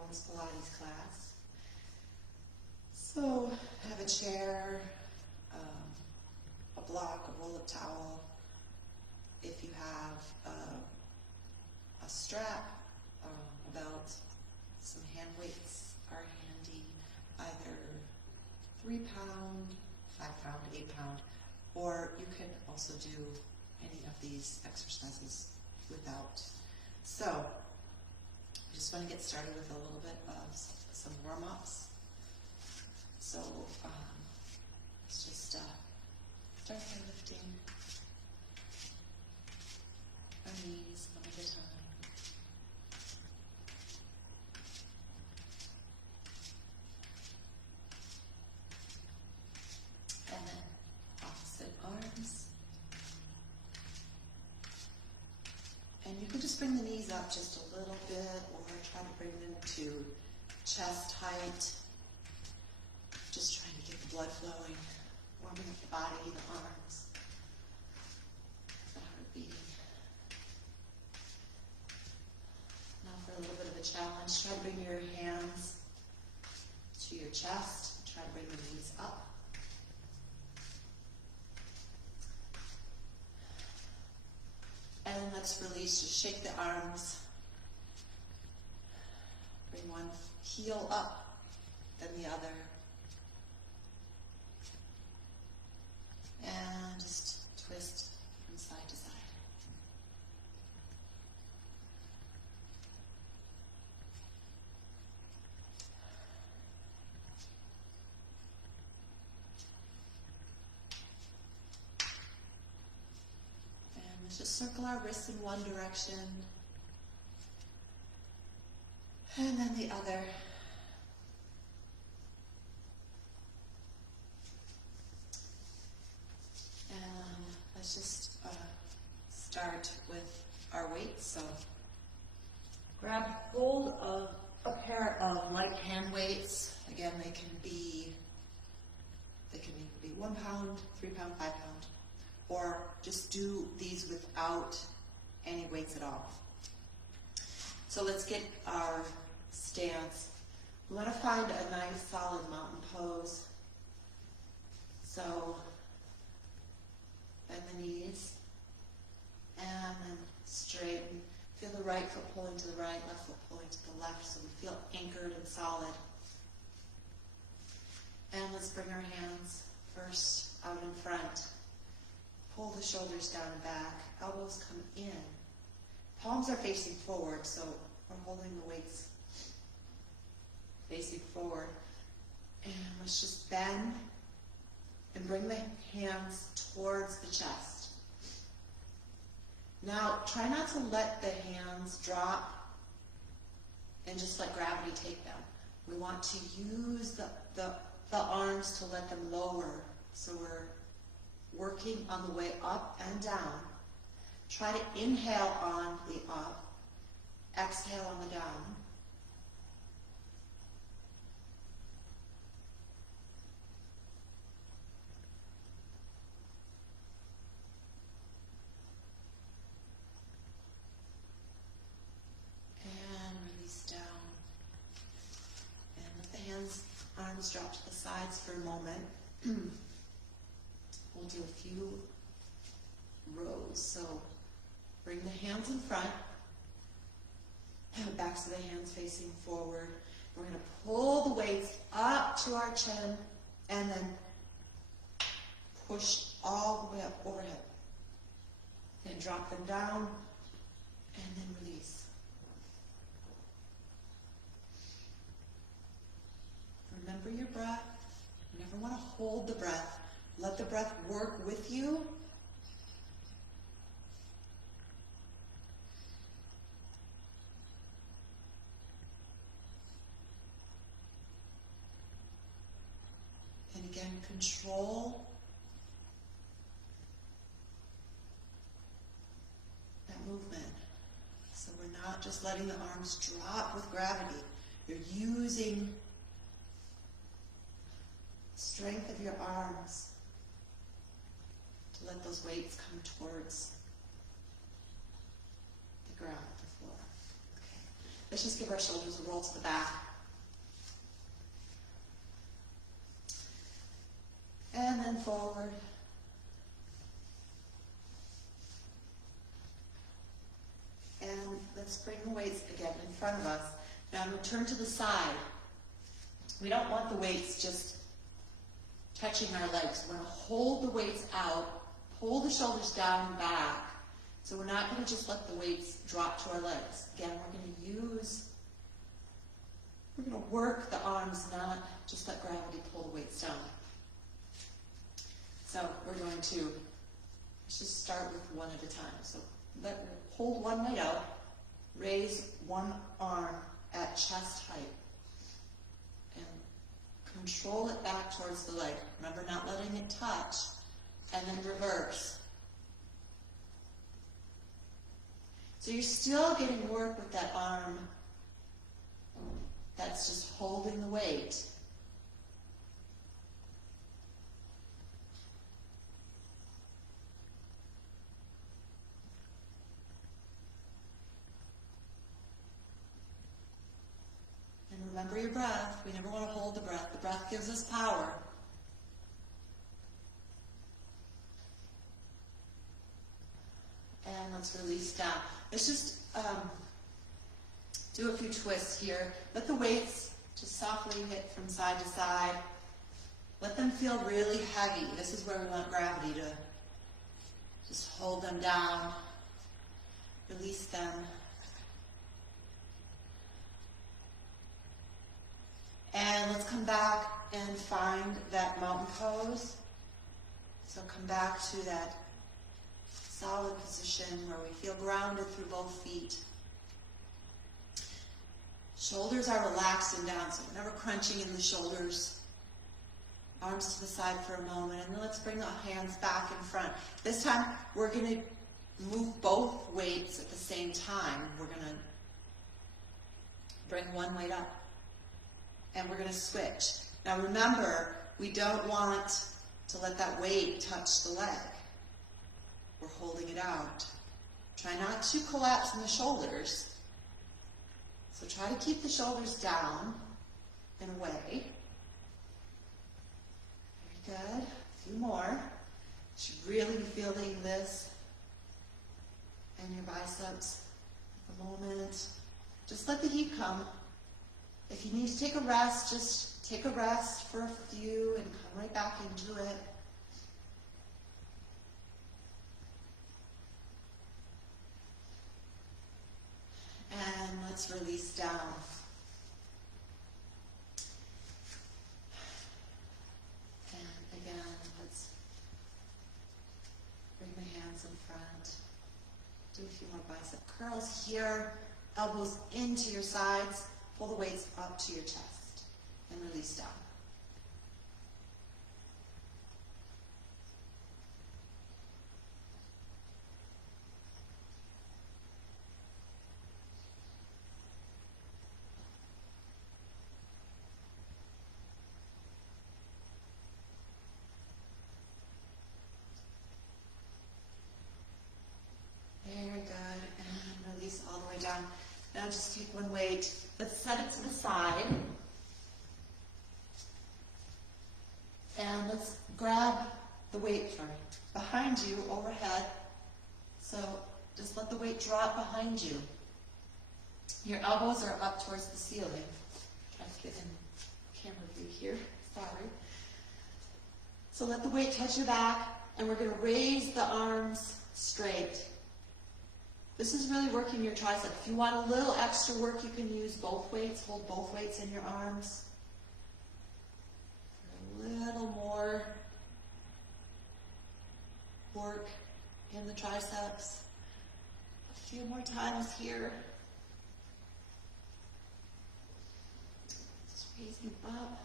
Bones Pilates class. So have a chair, a block, a roll of towel. If you have a strap, a belt, some hand weights are handy, either 3 pound, 5 pound, 8 pound, or you can also do any of these exercises without. So, I just want to get started with a little bit of some warm-ups. So, let's just start by lifting our knees one at a time. And then opposite arms. And you can just bring the knees up just a little bit, or try to bring them to chest height. Just trying to get the blood flowing, warming up the body, the arms, the heart beating. Now for a little bit of a challenge, try to bring your hands to your chest. Try to bring the knees up. And let's release, just shake the arms. Bring one heel up, then the other. And just twist from side to side. And let's just circle our wrists in one direction. And then the other. And let's just start with our weights. So grab hold of a pair of light hand weights. Again, they can be 1 pound, 3 pound, 5 pound, or just do these without any weights at all. So let's get our stance. We want to find a nice solid mountain pose. So bend the knees and then straighten. Feel the right foot pulling to the right, left foot pulling to the left, so we feel anchored and solid. And let's bring our hands first out in front. Pull the shoulders down and back. Elbows come in. Palms are facing forward, so we're holding the weights facing forward. And let's just bend and bring the hands towards the chest. Now, try not to let the hands drop and just let gravity take them. We want to use the arms to let them lower. So we're working on the way up and down. Try to inhale on the up, exhale on the down. And release down. And let the arms drop to the sides for a moment. We'll do a few rows. So bring the hands in front, and the backs of the hands facing forward. We're going to pull the weights up to our chin and then push all the way up overhead. Then drop them down and then release. Remember your breath. You never want to hold the breath. Let the breath work with you. And again, control that movement. So we're not just letting the arms drop with gravity. You're using strength of your arms to let those weights come towards the ground, the floor. Okay. Let's just give our shoulders a roll to the back. And then forward. And let's bring the weights again in front of us. Now I'm going to turn to the side. We don't want the weights just touching our legs. We're going to hold the weights out, pull the shoulders down and back. So we're not going to just let the weights drop to our legs. Again, we're going to work the arms, not just let gravity pull the weights down. So we're going to, let's just start with one at a time. So hold one weight out, raise one arm at chest height, and control it back towards the leg. Remember, not letting it touch, and then reverse. So you're still getting work with that arm that's just holding the weight. And remember your breath. We never want to hold the breath. The breath gives us power. And let's release down. Let's just do a few twists here. Let the weights just softly hit from side to side. Let them feel really heavy. This is where we want gravity to just hold them down, release them. And let's come back and find that mountain pose. So come back to that solid position where we feel grounded through both feet. Shoulders are relaxed and down, so we're never crunching in the shoulders. Arms to the side for a moment, and then let's bring the hands back in front. This time, we're going to move both weights at the same time. We're going to bring one weight up, and we're going to switch. Now remember, we don't want to let that weight touch the leg. We're holding it out. Try not to collapse in the shoulders. So try to keep the shoulders down and away. Very good. A few more. You should really be feeling this in your biceps at the moment. Just let the heat come. If you need to take a rest, just take a rest for a few and come right back into it. And let's release down. And again, let's bring the hands in front. Do a few more bicep curls here. Elbows into your sides. Pull the weights up to your chest. And release down. Very good, and release all the way down. Now just take one weight, let's set it to the side. And let's grab the weight behind you, overhead. So just let the weight drop behind you. Your elbows are up towards the ceiling. Try to get in camera view here, sorry. So let the weight touch your back, and we're going to raise the arms straight. This is really working your tricep. If you want a little extra work, you can use both weights. Hold both weights in your arms. For a little more work in the triceps. A few more times here. Just raising up.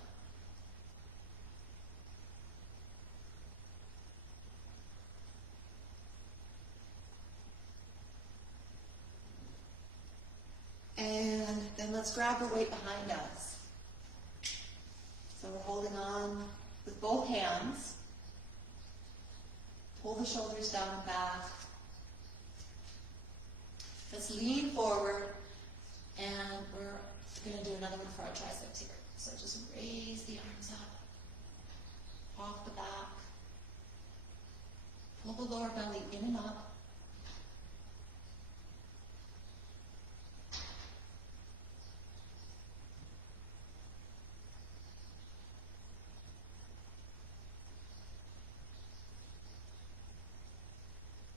And then let's grab the weight behind us. So we're holding on with both hands. Pull the shoulders down and back. Let's lean forward. And we're gonna do another one for our triceps here. So just raise the arms up, off the back, pull the lower belly in and up.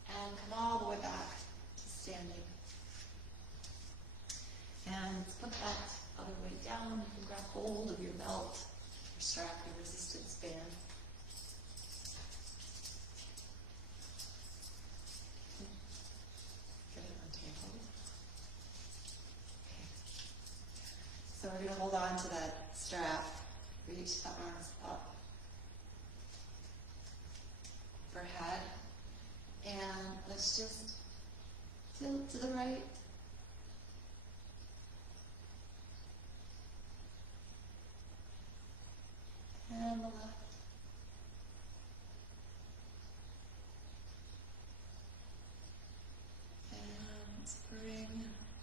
And come all the way back to standing. And put that other way down. You can grab hold of your belt or strap, your resistance band. Get it untangled. Okay. So we're going to hold on to that strap. Reach the arms up overhead. And let's just tilt to the right. And the left. And let's bring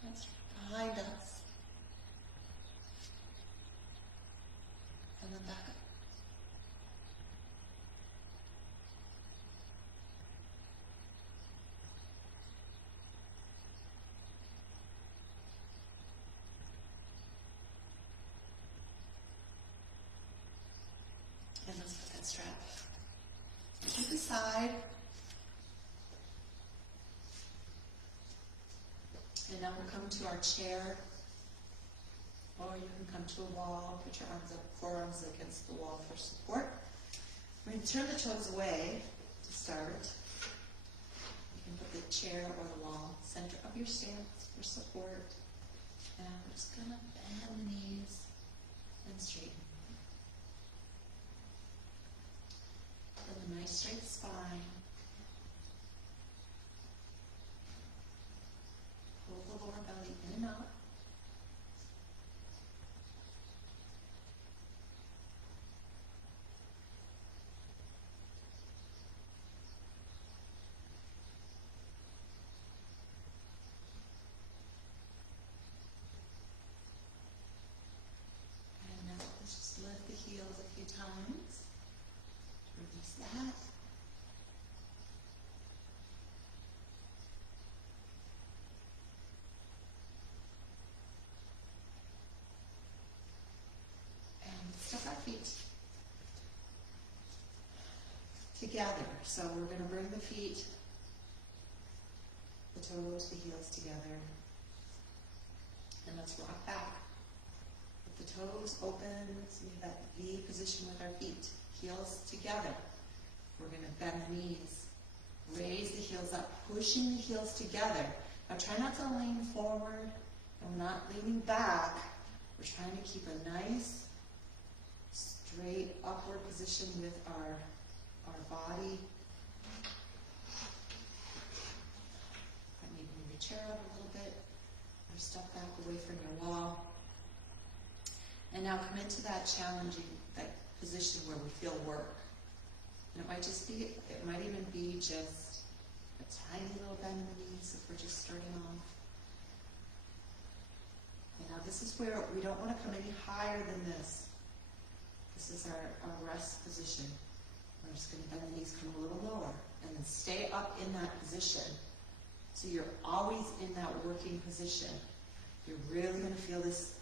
that behind us. And then back up. And let's put that strap to the side. And now we'll come to our chair. Or you can come to a wall, put your arms up, forearms against the wall for support. We're going to turn the toes away to start. You can put the chair or the wall center of your stance for support. And we're just going to bend the knees and straighten. A nice straight spine. Pull the lower belly in and out. And now let's just lift the heels a few times. Release that. And step our feet together. So we're going to bring the feet, the toes, the heels together. And let's rock back. With the toes open, so we have that V position with our feet. Heels together. We're going to bend the knees. Raise the heels up, pushing the heels together. Now try not to lean forward, and we're not leaning back. We're trying to keep a nice, straight upward position with our body. And maybe move your chair up a little bit, or step back away from your wall. And now come into that challenging, that position where we feel work. And it might just be, it might even be just a tiny little bend in the knees if we're just starting off. And now this is where we don't want to come any higher than this. This is our rest position. We're just going to bend the knees, come a little lower, and then stay up in that position. So you're always in that working position. You're really going to feel this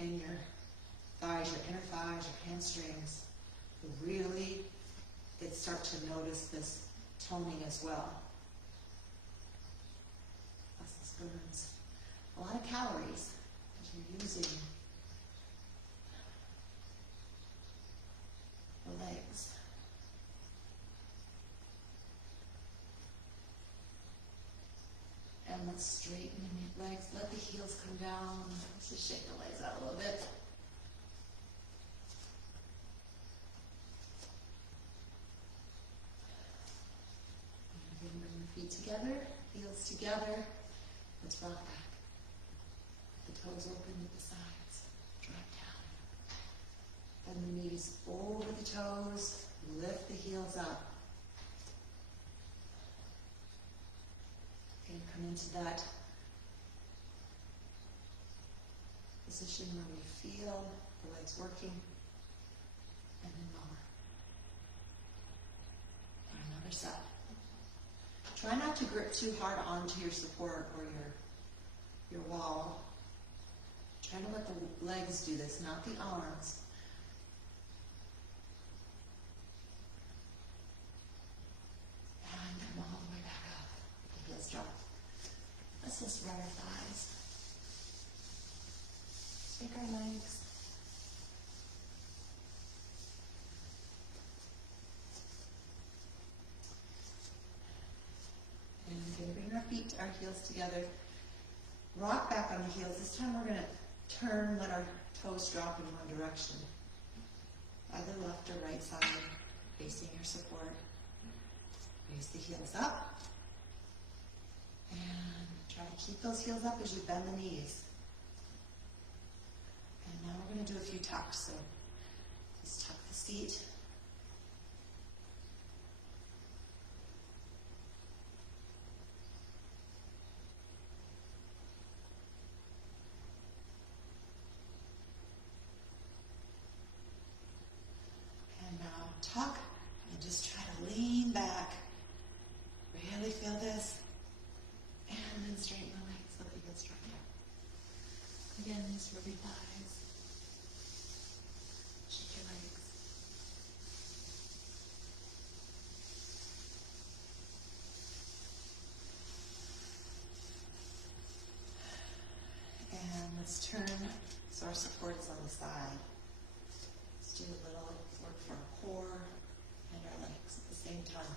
in your thighs, your inner thighs, your hamstrings. Really, start to notice this toning as well. This burns a lot of calories as you're using the legs. And let's straighten the legs. Let the heels come down. Let's just shake the legs out a little bit. Bring the feet together, heels together. Let's rock back. The toes open to the sides. Drop down. Bend the knees over the toes. Lift the heels up. And come into that position where we feel the legs working, and then lower. And another side. Try not to grip too hard onto your support or your wall. Try to let the legs do this, not the arms. And come all the way back up. The heels drop. Let's just spread our thighs. Shake our legs. And we're going to bring our feet, our heels together. Rock back on the heels. This time we're going to turn, let our toes drop in one direction. Either left or right side, facing your support. Raise the heels up. And try to keep those heels up as you bend the knees. And now we're going to do a few tucks. So just tuck the seat. And now tuck and just try to lean back. Really feel this. And then straighten the legs, let the heels drop down. Again, these rubby thighs. Shake your legs. And let's turn so our support is on the side. Let's do a little work for our core and our legs at the same time.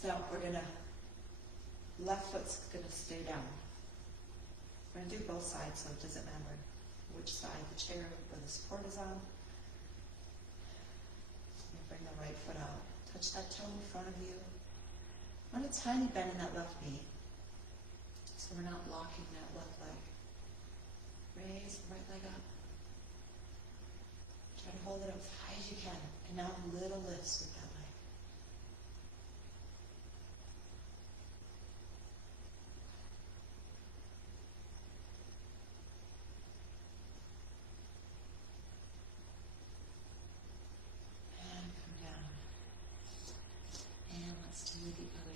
So we're going to, left foot's going to stay down. We're going to do both sides, so it doesn't matter which side the chair or the support is on. And bring the right foot out. Touch that toe in front of you. Want a tiny bend in that left knee, so we're not blocking that left leg. Raise the right leg up. Try to hold it up as high as you can. And now little lifts with that leg.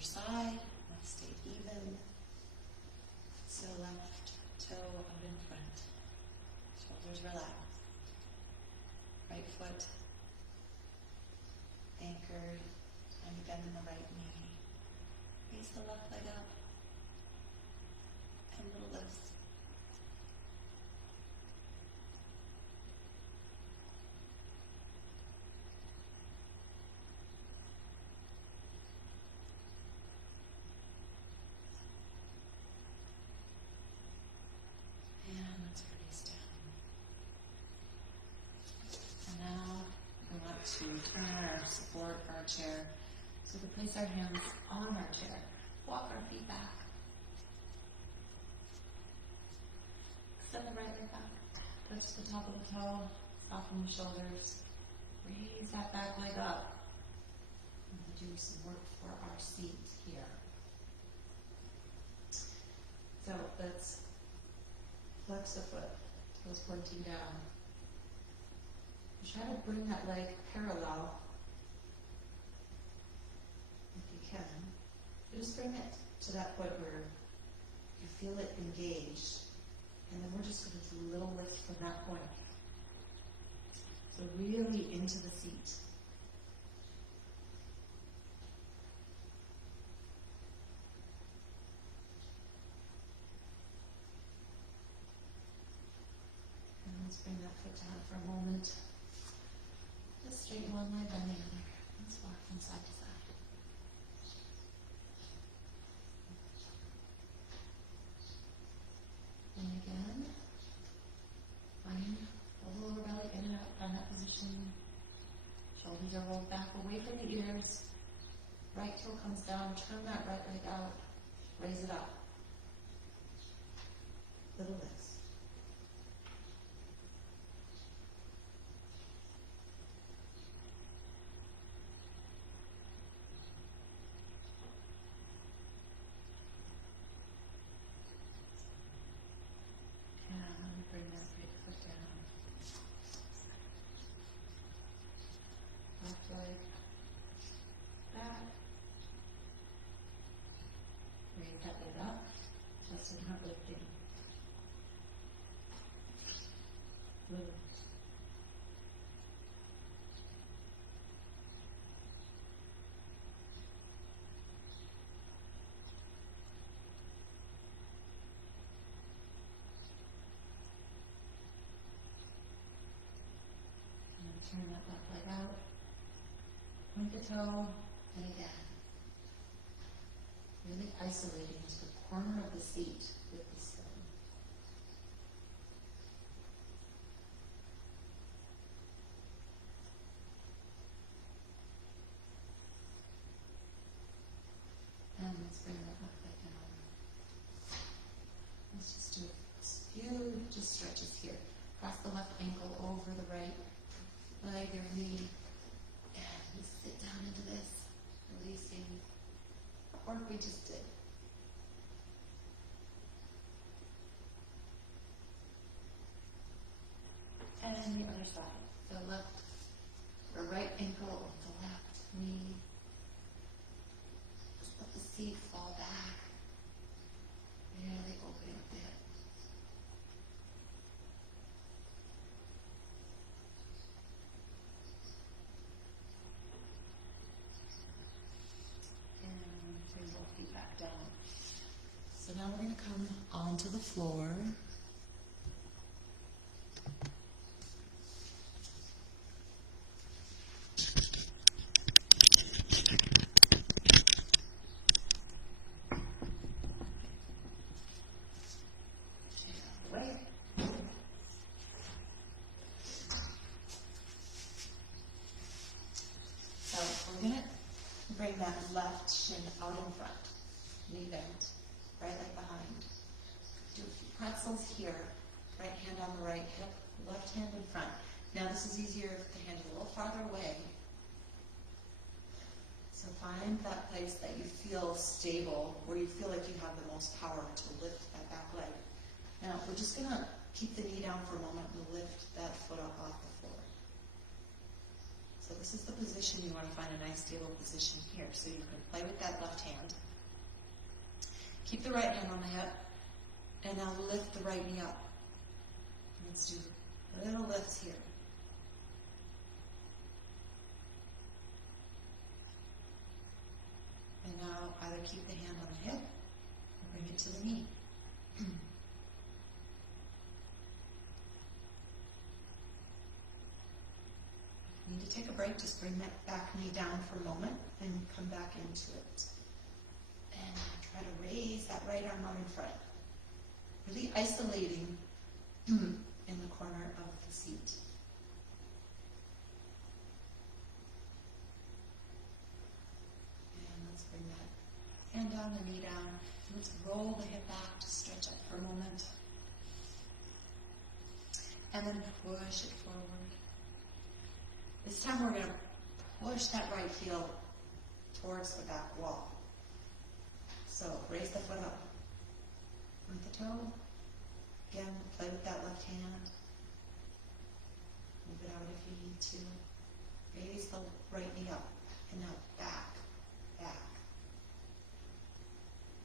Side, let's stay even. So left toe out in front. Shoulders relaxed. Right foot anchored. Tiny bend in the right knee. Raise the left leg up. And little lifts. To turn our support, our chair, so to place our hands on our chair. Walk our feet back. Extend the right leg back. Touch the top of the toe. Soften the shoulders. Raise that back leg up. And we'll do some work for our seat here. So let's flex the foot. Toes pointing down. Try to bring that leg parallel, if you can. Just bring it to that point where you feel it engaged, and then we're just going to do a little lift from that point. So really into the seat. And let's bring that foot down for a moment. Just straighten one leg, bend the other. Let's walk from side to side. And again, find the lower belly in and out, find that position. Shoulders are rolled back away from the ears. Right toe comes down, turn that right leg out, raise it up. Little lifts. like that. Raise that leg up, just in heart lifting. Lift. Turn that left leg out, point the toe, and again. Really isolating to the corner of the seat with the stone. And let's bring that left leg down. Let's just do a few just stretches here. Cross the left ankle over the right leg or knee, and just sit down into this, releasing the work we just did. And the other side, the left or right ankle over the left knee. Just let the seat fall back, really open up the hip. Bring both feet back down. So now we're going to come onto the floor. Away. So we're going to bring that left shin out in front, knee bent, right leg behind. Do a few pretzels here, right hand on the right hip, left hand in front. Now this is easier if the hand is a little farther away. So find that place that you feel stable, where you feel like you have the most power to lift that back leg. Now we're just going to keep the knee down for a moment and lift that foot up off the floor. So this is the position. You want to find a nice stable position here. So you can play with that left hand. Keep the right hand on the hip. And now lift the right knee up. Let's do little lifts here. And now either keep the hand on the hip or bring it to the knee. Need to take a break, just bring that back knee down for a moment and come back into it. And try to raise that right arm out in front. Really isolating in the corner of the seat. And let's bring that hand down, the knee down. Let's roll the hip back to stretch it for a moment. And then push it forward. This time we're going to push that right heel towards the back wall. So raise the foot up. Point the toe. Again, play with that left hand. Move it out if you need to. Raise the right knee up. And now back, back.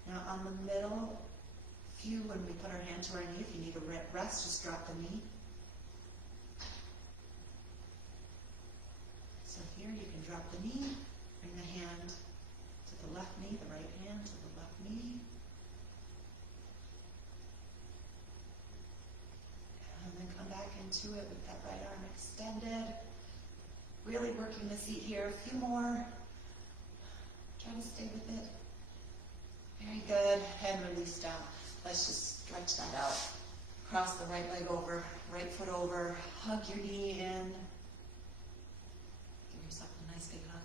Now on the middle view, when we put our hand to our knee, if you need a rest, just drop the knee. So here you can drop the knee, bring the hand to the left knee, the right hand to the left knee. And then come back into it with that right arm extended. Really working the seat here. A few more. Try to stay with it. Very good. And release down. Let's just stretch that out. Cross the right leg over, right foot over. Hug your knee in. Give yourself a nice big hug.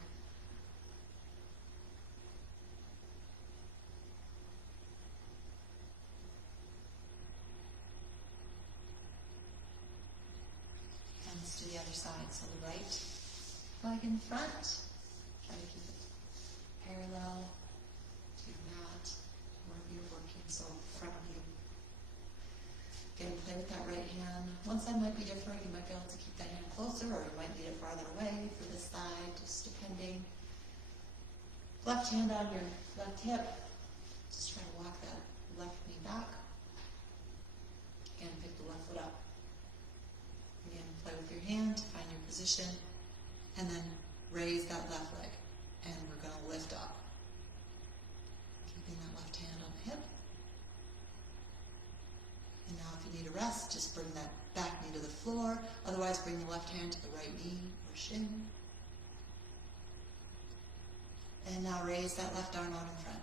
And let's do the other side. So the right leg in front. Try to keep it parallel to your mat, wherever you're working, so in front of you. Again, play with that right hand. One side might be different. You might be able to keep that hand closer, or you might need it farther away for this side, just depending. Left hand on your left hip. Just try to walk that left knee back. Again, pick the left foot up. Again, play with your hand to find your position, and then raise that left leg. And we're going to lift up. Keeping that left hand on the hip. And now if you need a rest, just bring that back knee to the floor. Otherwise, bring the left hand to the right knee or shin. And now raise that left arm out in front.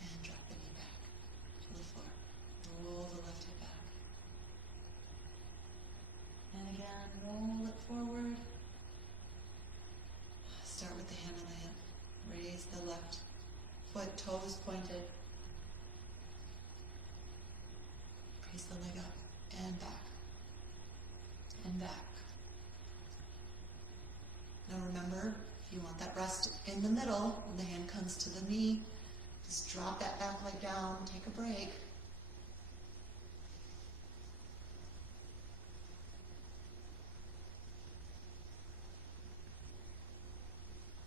And drop the knee back to the floor. Roll the left hip back. And again, roll it forward. Start with the hand on the hip. Raise the left foot, toes pointed. Raise the leg up and back. And back. Now remember, if you want that rest in the middle, when the hand comes to the knee, just drop that back leg down, take a break.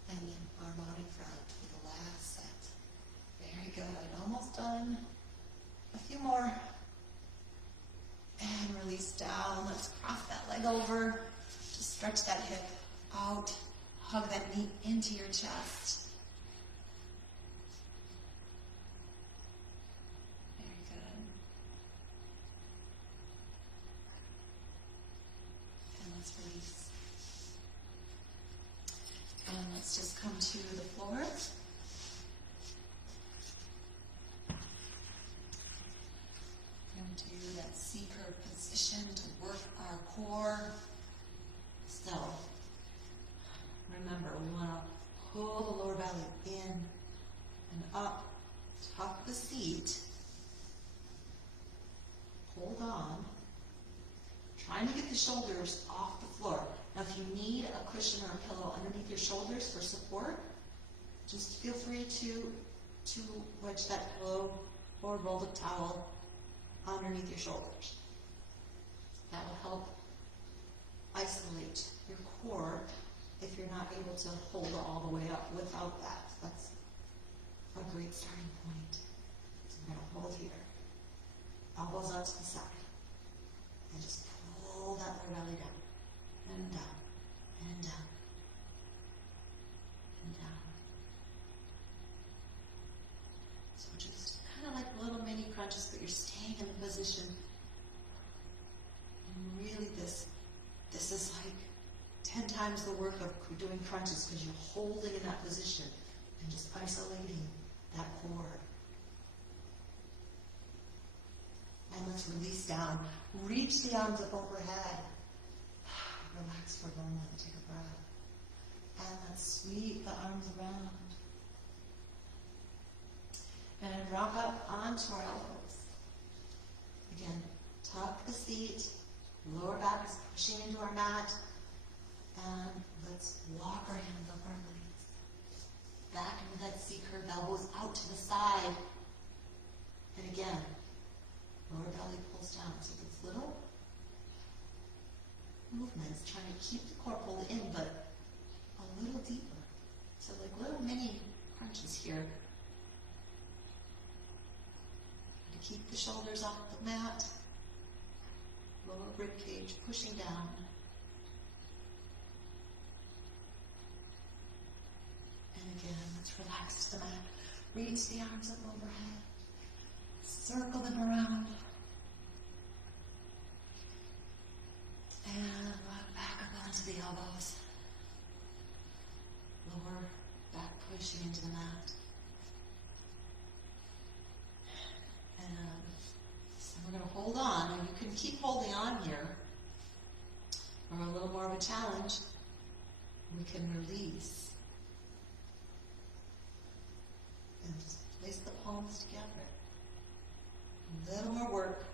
And then arm out in front for the last set. Very good. Almost done. A few more. And release down. Let's cross that leg over. Just stretch that hip out. Hug that knee into your chest. Very good. And let's release. And let's just come to the floor. Come to that C-curve position to work our core. So, remember, we want to pull the lower belly in and up, tuck the seat. Hold on. Trying to get the shoulders off the floor. Now, if you need a cushion or a pillow underneath your shoulders for support, just feel free to wedge that pillow or rolled up towel underneath your shoulders. That will help isolate your core if you're not able to hold it all the way up without that. That's a great starting point. So we're going to hold here. Elbows out to the side. And just pull that lower belly down. And down. And down. And down. So just kind of like little mini crunches, but you're staying in the position. And really this is like 10 times the work of doing crunches because you're holding in that position and just isolating that core. And let's release down. Reach the arms up overhead. Relax for a moment. Take a breath. And let's sweep the arms around. And rock up onto our elbows. Again, tuck the seat. Lower back is pushing into our mat. And let's walk our hands up our legs. Back into that C-curve, elbows out to the side. And again, lower belly pulls down. So these little movements, trying to keep the core pulled in, but a little deeper. So like little mini crunches here. To keep the shoulders off the mat. Lower rib cage pushing down. And again, let's relax to the mat. Reach the arms up overhead. Circle them around. And rock back up onto the elbows. Lower back pushing into the mat. And so we're going to hold on. And you can keep holding on here. Or a little more of a challenge. We can release. And just place the palms together. A little more work.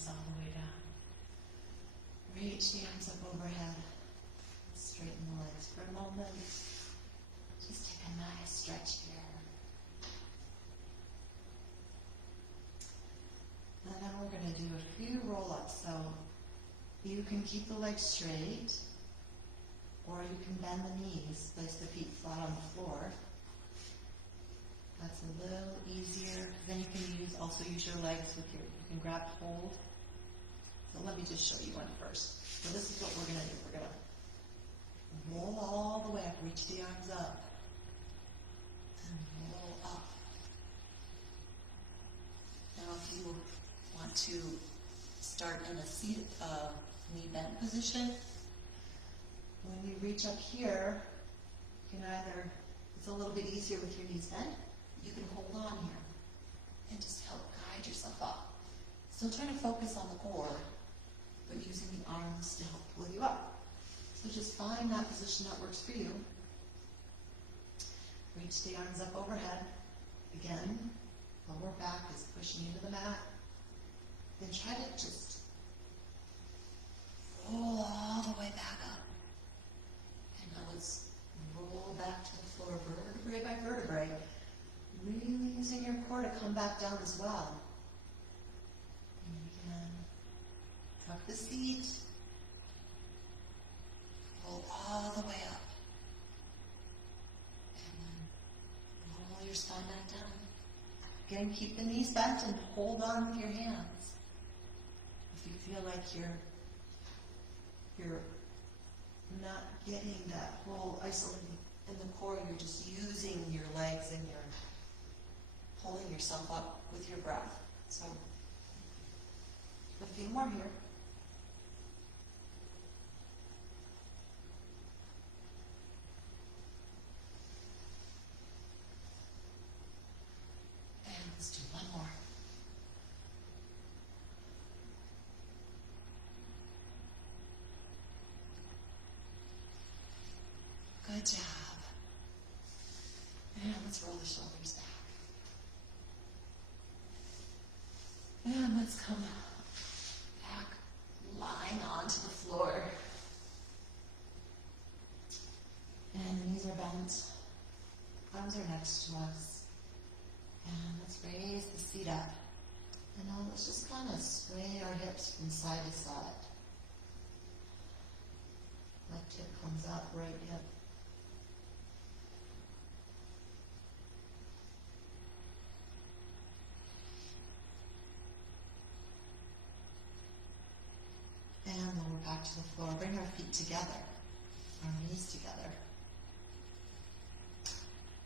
arms all the way down. Reach the arms up overhead. Straighten the legs for a moment. Just take a nice stretch here. And now we're going to do a few roll-ups. So you can keep the legs straight, or you can bend the knees, place the feet flat on the floor. That's a little easier. Then you can also use your legs with you can grab hold. So let me just show you one first. So this is what we're going to do. We're going to roll all the way up, reach the arms up, and roll up. Now if you want to start in a seat, knee bent position, when you reach up here, you can either, it's a little bit easier with your knees bent, you can hold on here and just help guide yourself up. Still trying to focus on the core, but using the arms to help pull you up. So just find that position that works for you. Reach the arms up overhead. Again, lower back is pushing into the mat. Then try to just roll all the way back up. And now let's roll back to the floor, vertebrae by vertebrae. Really using your core to come back down as well. And again, tuck the seat. Roll all the way up. And then roll your spine back down. Again, keep the knees bent and hold on with your hands. If you feel like you're not getting that whole isolating in the core, you're just using your legs and you're pulling yourself up with your breath. So, a few more here. And let's do one more. Good job. And let's roll the shoulders back. And let's come back, lying onto the floor. And the knees are bent. Arms are next to us. And let's raise the seat up. And now let's just kind of sway our hips from side to side. Left hip comes up, right hip. And lower back to the floor. Bring our feet together, our knees together.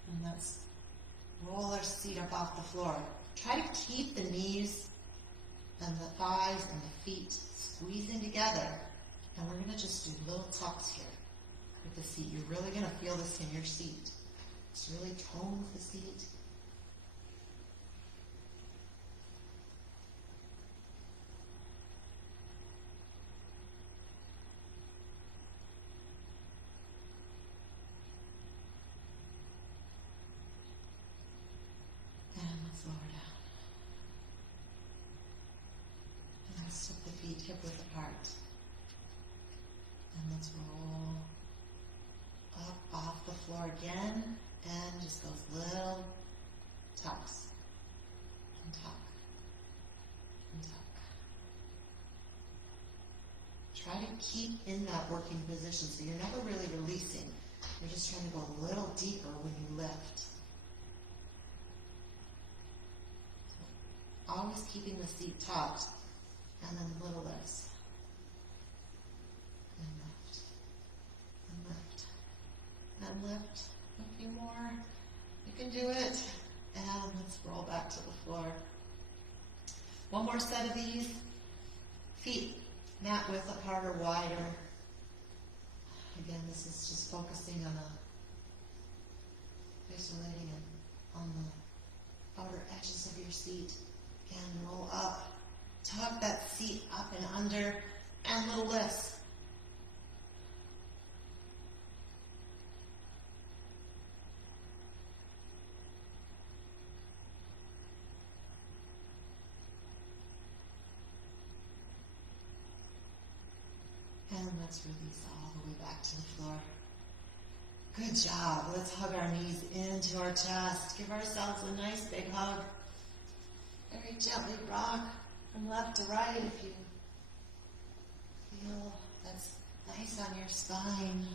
And let's roll our seat up off the floor. Try to keep the knees and the thighs and the feet squeezing together. And we're going to just do little tucks here with the seat. You're really going to feel this in your seat. Just really tone with the seat. Lower down. And let's tip the feet hip width apart. And let's roll up off the floor again. And just those little tucks. And tuck. And tuck. Try to keep in that working position so you're never really releasing. You're just trying to go a little deeper when you lift. Always keeping the seat tucked, and then little lifts. And lift. And lift. And lift. A few more. You can do it. And let's roll back to the floor. One more set of these. Feet mat width apart or wider. Again, this is just focusing on isolating it on the outer edges of your seat. And roll up. Tuck that seat up and under, and little lifts. let's release all the way back to the floor. Good job. Let's hug our knees into our chest. Give ourselves a nice big hug. Very gently rock from left to right if you feel that's nice on your spine.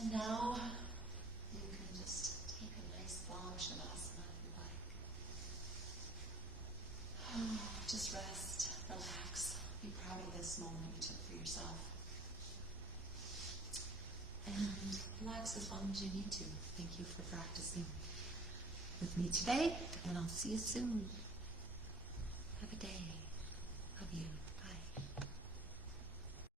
And now you can just take a nice long shavasana if you like. Just rest, relax, be proud of this moment you took for yourself. And relax as long as you need to. Thank you for practicing with me today, and I'll see you soon. Have a day. Love you.